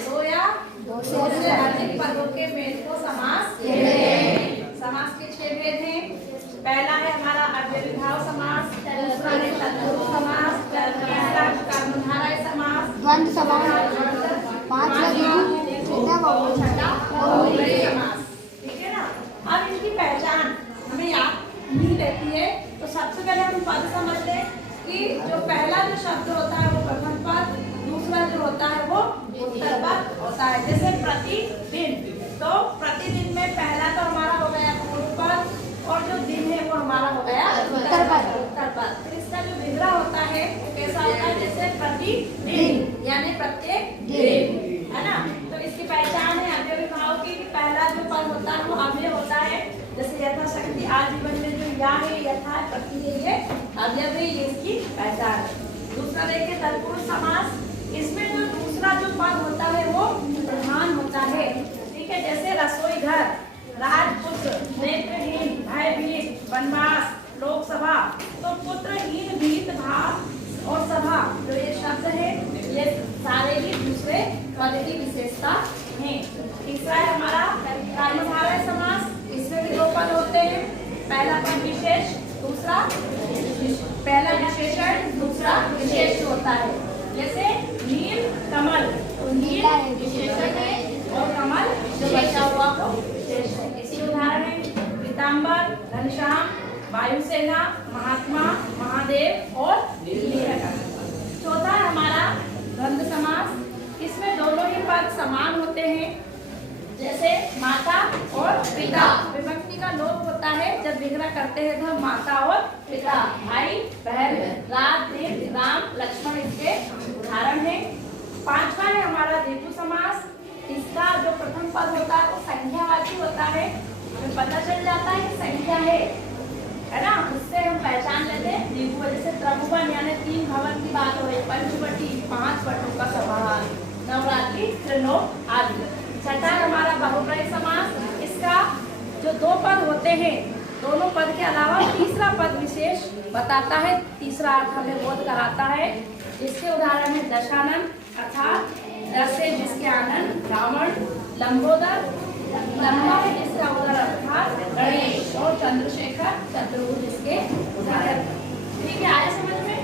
दो या दो से अधिक पदों के मेल को समास कहते हैं। समास के 6 भेद हैं। पहला है हमारा अव्ययीभाव समास, दूसरा है तत्पुरुष समास, तीसरा कर्मधारय समास, द्वंद्व समास, पांचवा छठा बहुव्रीहि समास। ठीक है ना। अब इनकी पहचान हमें याद नहीं रहती है, तो सबसे पहले हम पद समझ लें कि जो पहला जो शब्द होता है वो प्रथम पद, दूसरा जो होता है वो उत्तर पद होता है। जैसे प्रतिदिन, तो प्रतिदिन में पहला तो हमारा हो गया पूर्व पद और जो दिन है वो हमारा हो गया उत्तर पद। फिर इसका जो विग्रह होता है वो कैसा होता है, जैसे प्रतिदिन यानी प्रत्येक दिन, है ना। तो इसकी पहचान है अव्ययीभाव की, पहला जो पद होता है वो अव्यय होता है। जैसे यथाशक्ति आजीवन में जो या है यथा प्रति है ये अव्यय है, ये इसकी पहचान है। दूसरा देखिए तत्पुरुष समास, इसमें जो दूसरा जो पद होता है वो प्रधान होता है। ठीक है, जैसे रसोई घर, राजपुत्र, नेत्रहीन, भयभीत, वनवास, लोकसभा। तो पुत्रहीन, भीत, भाव और सभा जो ये शब्द है ये सारे ही दूसरे पद की विशेषता है। तीसरा है हमारा कर्मधारय समास, इसमें भी 2 पद होते हैं। पहला पद विशेष, दूसरा पहला विशेषण, दूसरा विशेष होता है। जैसे नील कमल, तो नील विशेषण है और कमल जो बचा हुआ वो विशेष है। इसके उदाहरण है पीताम्बर, घनश्याम, वायुसेना, महात्मा, महादेव और नीलकंठ। चौथा है हमारा द्वंद्व समास, इसमें दोनों ही पद समान होते हैं। जैसे माता और पिता, विभक्ति का लोप होता है जब विग्रह करते हैं तो माता और पिता, भाई बहन, रात दिन, राम लक्ष्मण इसके उदाहरण है। पांचवा है हमारा द्विगु समास, इसका जो प्रथम पद होता है वो संख्यावाची होता है। हमें पता चल जाता है कि संख्या है ना, उससे हम पहचान लेते हैं द्विगु। जैसे त्रिभुवन यानी 3 भवन की बात हो रही, पंचवटी 5 वटों का समाहार, नवरात्रि, त्रिलोक आदि। छठा हमारा बहुव्रीहि समास, इसका जो 2 पद होते हैं दोनों पद के अलावा तीसरा पद विशेष बताता है, तीसरा अर्थ हमें बोध कराता है। इसके उदाहरण है दशानन अर्थात 10 है जिसके आनंद, रावण, लंबोदर लंबा है जिसका उदर अर्थात गणेश, और चंद्रशेखर, शत्रुघ्न जिसके उदाहरण। ठीक है, आए समझ में।